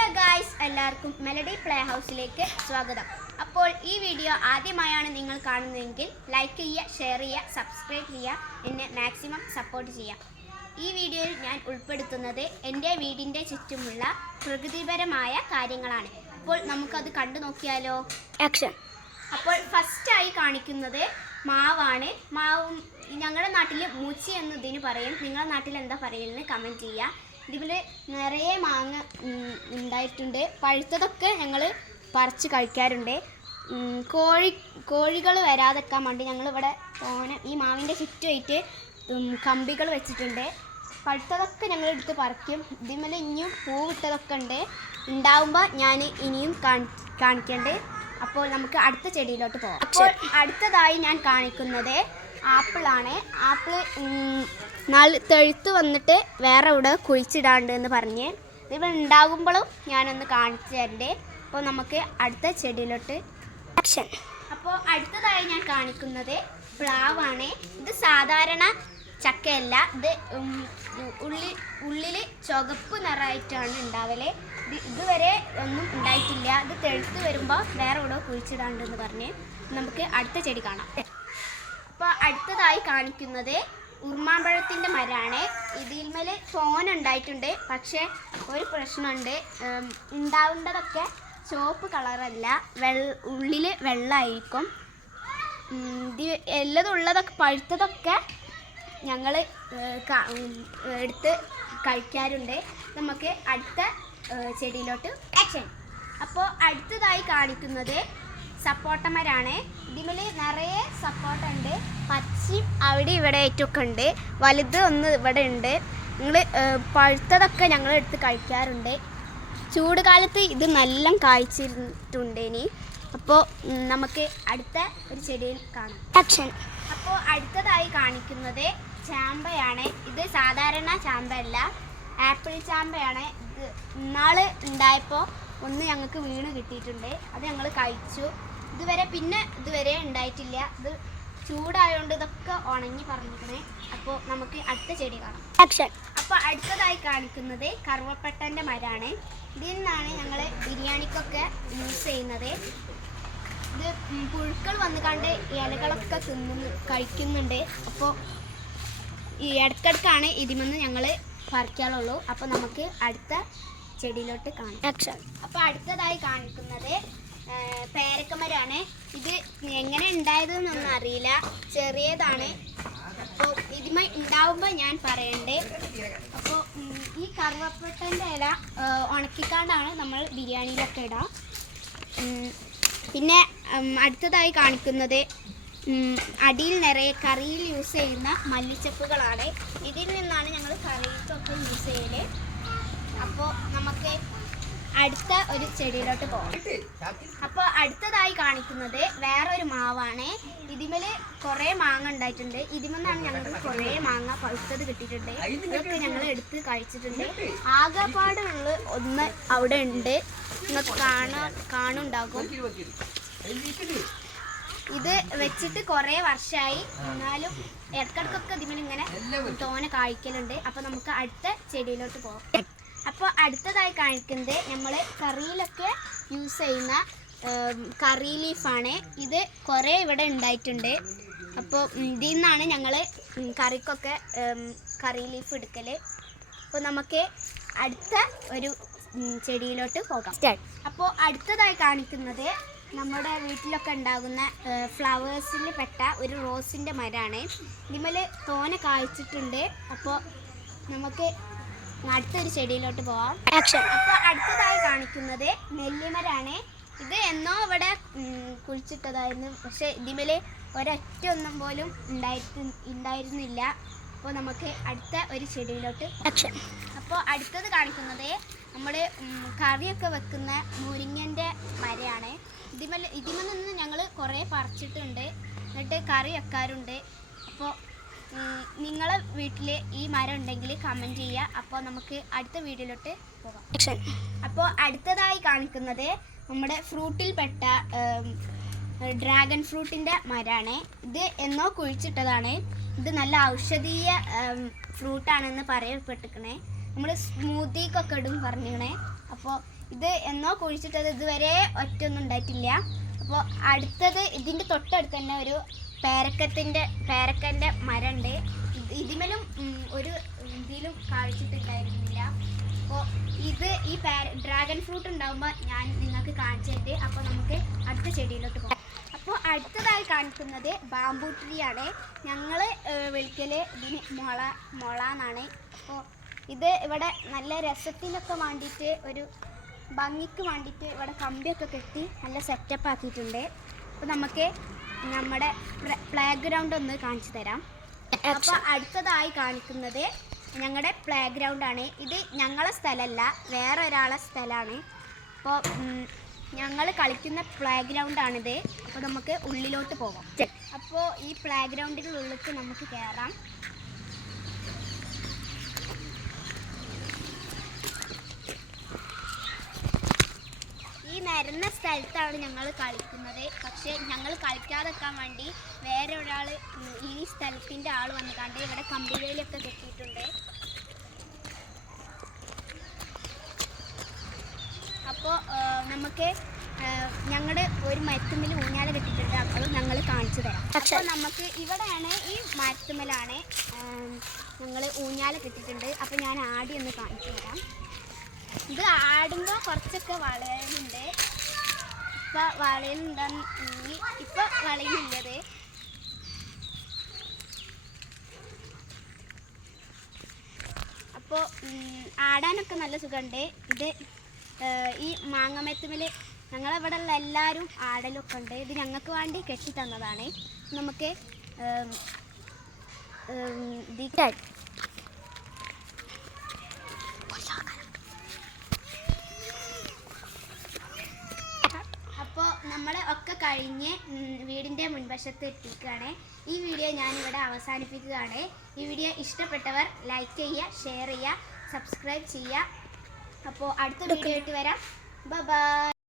Hello guys, എല്ലാവർക്കും melody play ഹൗസിലേക്ക് സ്വാഗതം. അപ്പോൾ ഈ വീഡിയോ ആദ്യമായാണ് നിങ്ങൾ കാണുന്നതെങ്കിൽ ലൈക്ക് ചെയ്യുക, ഷെയർ ചെയ്യുക, സബ്സ്ക്രൈബ് ചെയ്യുക, എന്നെ മാക്സിമം സപ്പോർട്ട് ചെയ്യുക. ഈ വീഡിയോയിൽ ഞാൻ ഉൾപ്പെടുത്തുന്നത് എൻ്റെ വീടിൻ്റെ ചുറ്റുമുള്ള പ്രകൃതിപരമായ കാര്യങ്ങളാണ്. അപ്പോൾ നമുക്കത് കണ്ടു നോക്കിയാലോ? ആക്ഷൻ. അപ്പോൾ ഫസ്റ്റായി കാണിക്കുന്നത് മാവാണ്. മാവും ഞങ്ങളുടെ നാട്ടിൽ മൂച്ചി എന്നതിന് പറയും. നിങ്ങളുടെ നാട്ടിൽ എന്താ പറയുന്നത് കമൻറ്റ് ചെയ്യുക. ഇതിൽ നിറയെ മാങ്ങ ഉണ്ടായിട്ടുണ്ട്. പഴുത്തതൊക്കെ ഞങ്ങൾ പറിച്ച് കഴിക്കാറുണ്ട്. കോഴികൾ വരാതെക്കാൻ വേണ്ടി ഞങ്ങളിവിടെ ഈ മാവിൻ്റെ ചുറ്റുമായിട്ട് കമ്പികൾ വെച്ചിട്ടുണ്ട്. പഴുത്തതൊക്കെ ഞങ്ങൾ എടുത്ത് പറിക്കും. ഇതിന്മേൽ ഇനിയും പൂവിട്ടതൊക്കെ ഉണ്ട്. ഉണ്ടാവുമ്പോൾ ഞാൻ ഇനിയും കാണിക്കേണ്ടത്. അപ്പോൾ നമുക്ക് അടുത്ത ചെടിയിലോട്ട് പോകാം. അപ്പോൾ അടുത്തതായി ഞാൻ കാണിക്കുന്നത് ആപ്പിളാണ്. ആപ്പിൾ തെഴുത്ത് വന്നിട്ട് വേറെ ഇവിടെ കുഴിച്ചിടാണ്ട് എന്ന് പറഞ്ഞ് ഇത് ഉണ്ടാകുമ്പോഴും ഞാനൊന്ന് കാണിച്ചു തരണ്ടേ. അപ്പോൾ നമുക്ക് അടുത്ത ചെടിയിലോട്ട് ആക്ഷൻ. അപ്പോൾ അടുത്തതായി ഞാൻ കാണിക്കുന്നത് പ്ലാവാണ്. ഇത് സാധാരണ ചക്കയല്ല. ഇത് ഉള്ളിൽ ചുവപ്പ് നിറമായിട്ടാണ് ഉണ്ടാവല്. ഇതുവരെ ഒന്നും ഉണ്ടായിട്ടില്ല. ഇത് തെഴുത്ത് വരുമ്പോൾ വേറെ ഇവിടെ കുഴിച്ചിടാണ്ടെന്ന് പറഞ്ഞ് നമുക്ക് അടുത്ത ചെടി കാണാം. അപ്പോൾ അടുത്തതായി കാണിക്കുന്നത് ഉറുമാമ്പഴത്തിൻ്റെ മരമാണ്. ഇതിന്മേൽ തോന ഉണ്ടായിട്ടുണ്ട്. പക്ഷേ ഒരു പ്രശ്നമുണ്ട്. ഉണ്ടാവേണ്ടതൊക്കെ ചുവപ്പ് കളറല്ല, ഉള്ളിൽ വെള്ളമായിരിക്കും. ഇത് എല്ലതും ഉള്ളതൊക്കെ പഴുത്തതൊക്കെ ഞങ്ങൾ എടുത്ത് കഴിക്കാറുണ്ട്. നമുക്ക് അടുത്ത ചെടിയിലോട്ട് ആക്ഷൻ. അപ്പോൾ അടുത്തതായി കാണിക്കുന്നത് സപ്പോട്ടമരാണ്. ഇതിൽ നിറയെ സപ്പോട്ട ഉണ്ട്. പച്ചയും അവിടെ ഇവിടെ ആയിട്ടൊക്കെ ഉണ്ട്. വലുത് ഒന്ന് ഇവിടെ ഉണ്ട്. നിങ്ങൾ പഴുത്തതൊക്കെ ഞങ്ങൾ എടുത്ത് കഴിക്കാറുണ്ട്. ചൂട് കാലത്ത് ഇത് നല്ല കായ്ച്ചിട്ടുണ്ട്. ഇനി അപ്പോൾ നമുക്ക് അടുത്ത ഒരു ചെടിയിൽ കാണാം. ആക്ഷൻ. അപ്പോൾ അടുത്തതായി കാണിക്കുന്നത് ചാമ്പയാണ്. ഇത് സാധാരണ ചാമ്പയല്ല, ആപ്പിൾ ചാമ്പയാണ്. ഇത് ഇന്നാൾ ഉണ്ടായപ്പോൾ ഒന്ന് ഞങ്ങൾക്ക് വീണ് കിട്ടിയിട്ടുണ്ട്. അത് ഞങ്ങൾ കഴിച്ചു. ഇതുവരെ ഉണ്ടായിട്ടില്ല. ഇത് ചൂടായതുകൊണ്ട് ഇതൊക്കെ ഉണങ്ങി പറഞ്ഞിരിക്കണേ. അപ്പോൾ നമുക്ക് അടുത്ത ചെടി കാണാം. ആക്ഷൻ. അപ്പോൾ അടുത്തതായി കാണിക്കുന്നത് കറുവപ്പട്ടൻ്റെ മരമാണ്. ഇതിൽ നിന്നാണ് ഞങ്ങൾ ബിരിയാണിക്കൊക്കെ യൂസ് ചെയ്യുന്നത്. ഇത് പുഴുക്കൾ വന്ന് കണ്ട് ഇലകളൊക്കെ കഴിക്കുന്നുണ്ട്. അപ്പോൾ ഈ ഇടയ്ക്കിടയ്ക്കാണ് ഇതിമെന്ന് ഞങ്ങൾ പറിക്കാറുള്ളൂ. അപ്പോൾ നമുക്ക് അടുത്ത ചെടിയിലോട്ട് കാണാം. ആക്ഷൻ. അപ്പോൾ അടുത്തതായി കാണിക്കുന്നത് പേരക്കമരാണ്. ഇത് എങ്ങനെ ഉണ്ടായതെന്നൊന്നും അറിയില്ല, ചെറിയതാണ്. അപ്പോൾ ഇതിമ ഉണ്ടാവുമ്പോൾ ഞാൻ പറയണ്ടേ. അപ്പോൾ ഈ കറുവപ്പട്ടൻ്റെ ഇല ഉണക്കിക്കാണ്ടാണ് നമ്മൾ ബിരിയാണിയിലൊക്കെ ഇടാം. പിന്നെ അടുത്തതായി കാണിക്കുന്നത് അടിയിൽ നിറയെ കറിയിൽ യൂസ് ചെയ്യുന്ന മല്ലിച്ചപ്പുകളാണ്. ഇതിൽ നിന്നാണ് ഞങ്ങൾ കറിക്കൊക്കെ യൂസ് ചെയ്യല്. അപ്പോൾ നമുക്ക് അടുത്ത ഒരു ചെടിയിലോട്ട് പോകാം. അപ്പോൾ അടുത്തതായി കാണിക്കുന്നത് വേറൊരു മാവാണ്. ഇതിമേൽ കുറേ മാങ്ങ ഉണ്ടായിട്ടുണ്ട്. ഇതിമെന്നാണ് ഞങ്ങൾക്ക് കുറേ മാങ്ങ പഴുത്തത് കിട്ടിയിട്ടുണ്ട്. ഇതൊക്കെ ഞങ്ങൾ എടുത്ത് കഴിച്ചിട്ടുണ്ട്. ആകെപ്പാടുള്ള ഒന്ന് അവിടെ ഉണ്ട്, നിങ്ങൾക്ക് കാണുണ്ടാകും. ഇത് വെച്ചിട്ട് കുറേ വർഷമായി. എന്നാലും ഇടയ്ക്കിടയ്ക്കൊക്കെ ഇതിമേലിങ്ങനെ തോനെ കായ്ക്കലുണ്ട്. അപ്പോൾ നമുക്ക് അടുത്ത ചെടിയിലോട്ട് പോകാം. അപ്പോൾ അടുത്തതായി കാണിക്കുന്നത് നമ്മൾ കറിയിലൊക്കെ യൂസ് ചെയ്യുന്ന കറി ലീഫാണ്. ഇത് കുറേ ഇവിടെ ഉണ്ടായിട്ടുണ്ട്. അപ്പോൾ ഇതിൽ നിന്നാണ് ഞങ്ങൾ കറിക്കൊക്കെ കറി ലീഫ് എടുക്കൽ. അപ്പോൾ നമുക്ക് അടുത്ത ഒരു ചെടിയിലോട്ട് പോകാം. അപ്പോൾ അടുത്തതായി കാണിക്കുന്നത് നമ്മുടെ വീട്ടിലൊക്കെ ഉണ്ടാകുന്ന ഫ്ലവേഴ്സിൽ പെട്ട ഒരു റോസിൻ്റെ മരമാണ്. ഇതിന്മേൽ തോനെ കായ്ച്ചിട്ടുണ്ട്. അപ്പോൾ നമുക്ക് അടുത്തൊരു ചെടിയിലോട്ട് പോവാം. ആക്ഷൻ. അപ്പോൾ അടുത്തതായി കാണിക്കുന്നത് നെല്ലിമരാണ്. ഇത് എന്നോ ഇവിടെ കുഴിച്ചിട്ടതായിരുന്നു. പക്ഷേ ഇതിന്മേൽ ഒരൊറ്റ ഒന്നും പോലും ഉണ്ടായിരുന്നില്ല. അപ്പോൾ നമുക്ക് അടുത്ത ഒരു ചെടിയിലോട്ട് ആക്ഷൻ. അപ്പോൾ അടുത്തത് കാണിക്കുന്നത് നമ്മൾ കറിയൊക്കെ വെക്കുന്ന മുരിങ്ങൻ്റെ മരമാണ്. ഇതിൽ നിന്ന് ഞങ്ങൾ കുറേ പറിച്ചിട്ടുണ്ട്. എന്നിട്ട് കറി വെക്കാറുണ്ട്. അപ്പോൾ നിങ്ങളെ വീട്ടിൽ ഈ മരം ഉണ്ടെങ്കിൽ കമൻറ്റ് ചെയ്യുക. അപ്പോൾ നമുക്ക് അടുത്ത വീഡിയോയിലോട്ട് പോകാം. അപ്പോൾ അടുത്തതായി കാണിക്കുന്നത് നമ്മുടെ ഫ്രൂട്ടിൽപ്പെട്ട ഡ്രാഗൺ ഫ്രൂട്ടിൻ്റെ മരമാണ്. ഇത് എന്നോ കുഴിച്ചിട്ടതാണ്. ഇത് നല്ല ഔഷധീയ ഫ്രൂട്ടാണെന്ന് പറയപ്പെട്ടിരിക്കണേ. നമ്മൾ സ്മൂത്തിക്കൊക്കെ ഇടും പറഞ്ഞിരിക്കണേ. അപ്പോൾ ഇത് എന്നോ കുഴിച്ചിട്ടത് ഇതുവരെ ഒറ്റൊന്നും ഉണ്ടായിട്ടില്ല. അപ്പോൾ അടുത്തത് ഇതിൻ്റെ തൊട്ടടുത്ത് തന്നെ ഒരു പേരക്കൻ്റെ മരമുണ്ട്. ഇതിമേലും ഒരു ഇതിലും കാഴ്ചിട്ടുണ്ടായിരുന്നില്ല. അപ്പോൾ ഈ ഡ്രാഗൺ ഫ്രൂട്ട് ഉണ്ടാകുമ്പോൾ ഞാൻ നിങ്ങൾക്ക് കാണിച്ചിട്ടുണ്ട്. അപ്പോൾ നമുക്ക് അടുത്ത ചെടിയിലോട്ട് പോകാം. അപ്പോൾ അടുത്തതായി കാണിക്കുന്നത് ബാംബൂ ട്രീ ആണ്. ഞങ്ങൾ വിളിക്കൽ ഇതിന് മുള എന്നാണ്. അപ്പോൾ ഇത് ഇവിടെ നല്ല രസത്തിനൊക്കെ വേണ്ടിയിട്ട് ഒരു ഭംഗിക്ക് വേണ്ടിയിട്ട് ഇവിടെ കമ്പിയൊക്കെ കെട്ടി നല്ല സെറ്റപ്പ് ആക്കിയിട്ടുണ്ട്. അപ്പോൾ നമുക്ക് നമ്മുടെ പ്ലേ ഗ്രൗണ്ട് ഒന്ന് കാണിച്ചു തരാം. അപ്പോൾ അടുത്തതായി കാണിക്കുന്നത് ഞങ്ങളുടെ പ്ലേ ഗ്രൗണ്ടാണ്. ഇത് ഞങ്ങളെ സ്ഥലമല്ല, വേറെ ഒരാളെ സ്ഥലമാണ്. അപ്പോൾ ഞങ്ങൾ കളിക്കുന്ന പ്ലേ ഗ്രൗണ്ടാണിത്. അപ്പോൾ നമുക്ക് ഉള്ളിലോട്ട് പോകാം. അപ്പോൾ ഈ പ്ലേ ഗ്രൗണ്ടിൻ്റെ ഉള്ളിലേക്ക് നമുക്ക് കയറാം. ഈ നിരന്ന സ്ഥലത്താണ് ഞങ്ങൾ കളിക്കുന്നത്. പക്ഷേ ഞങ്ങൾ കളിക്കാതെക്കാൻ വേണ്ടി വേറെ ഒരാൾ ഈ സ്ഥലത്തിൻ്റെ ആൾ വന്നിട്ടുണ്ട്. ഇവിടെ കമ്പിവേലിയൊക്കെ കെട്ടിയിട്ടുണ്ട്. അപ്പോൾ നമുക്ക് ഞങ്ങളുടെ ഒരു മരത്തുമ്മൽ ഊഞ്ഞാല കെട്ടിയിട്ടുണ്ട്. അപ്പോൾ ഞങ്ങൾ കാണിച്ചു തരാം. അപ്പോൾ നമുക്ക് ഇവിടെയാണ് ഈ മരത്തുമ്മലാണ് ഞങ്ങൾ ഊഞ്ഞാല കെട്ടിയിട്ടുണ്ട്. അപ്പോൾ ഞാൻ ആടി ഒന്ന് കാണിച്ചു തരാം. ഇത് ആടുമ്പോൾ കുറച്ചൊക്കെ വളരുന്നുണ്ട്. ഇപ്പം വളയുന്നുണ്ടെന്ന് ഇപ്പം വളയുന്നില്ലത്. അപ്പോൾ ആടാനൊക്കെ നല്ല സുഖമുണ്ട്. ഇത് ഈ മാങ്ങമരത്തുമ്മൽ ഞങ്ങളിവിടെ ഉള്ള എല്ലാവരും ആടലൊക്കെ ഉണ്ട്. ഇത് ഞങ്ങൾക്ക് വേണ്ടി കെട്ടി തന്നതാണ്. നമുക്ക് അപ്പോൾ നമ്മൾ ഒക്കെ കഴിഞ്ഞ് വീടിൻ്റെ മുൻവശത്ത് എത്തിക്കുകയാണ്. ഈ വീഡിയോ ഞാനിവിടെ അവസാനിപ്പിക്കുകയാണ്. ഈ വീഡിയോ ഇഷ്ടപ്പെട്ടവർ ലൈക്ക് ചെയ്യുക, ഷെയർ ചെയ്യുക, സബ്സ്ക്രൈബ് ചെയ്യുക. അപ്പോൾ അടുത്ത വീഡിയോ ആയിട്ട് വരാം. ബൈ.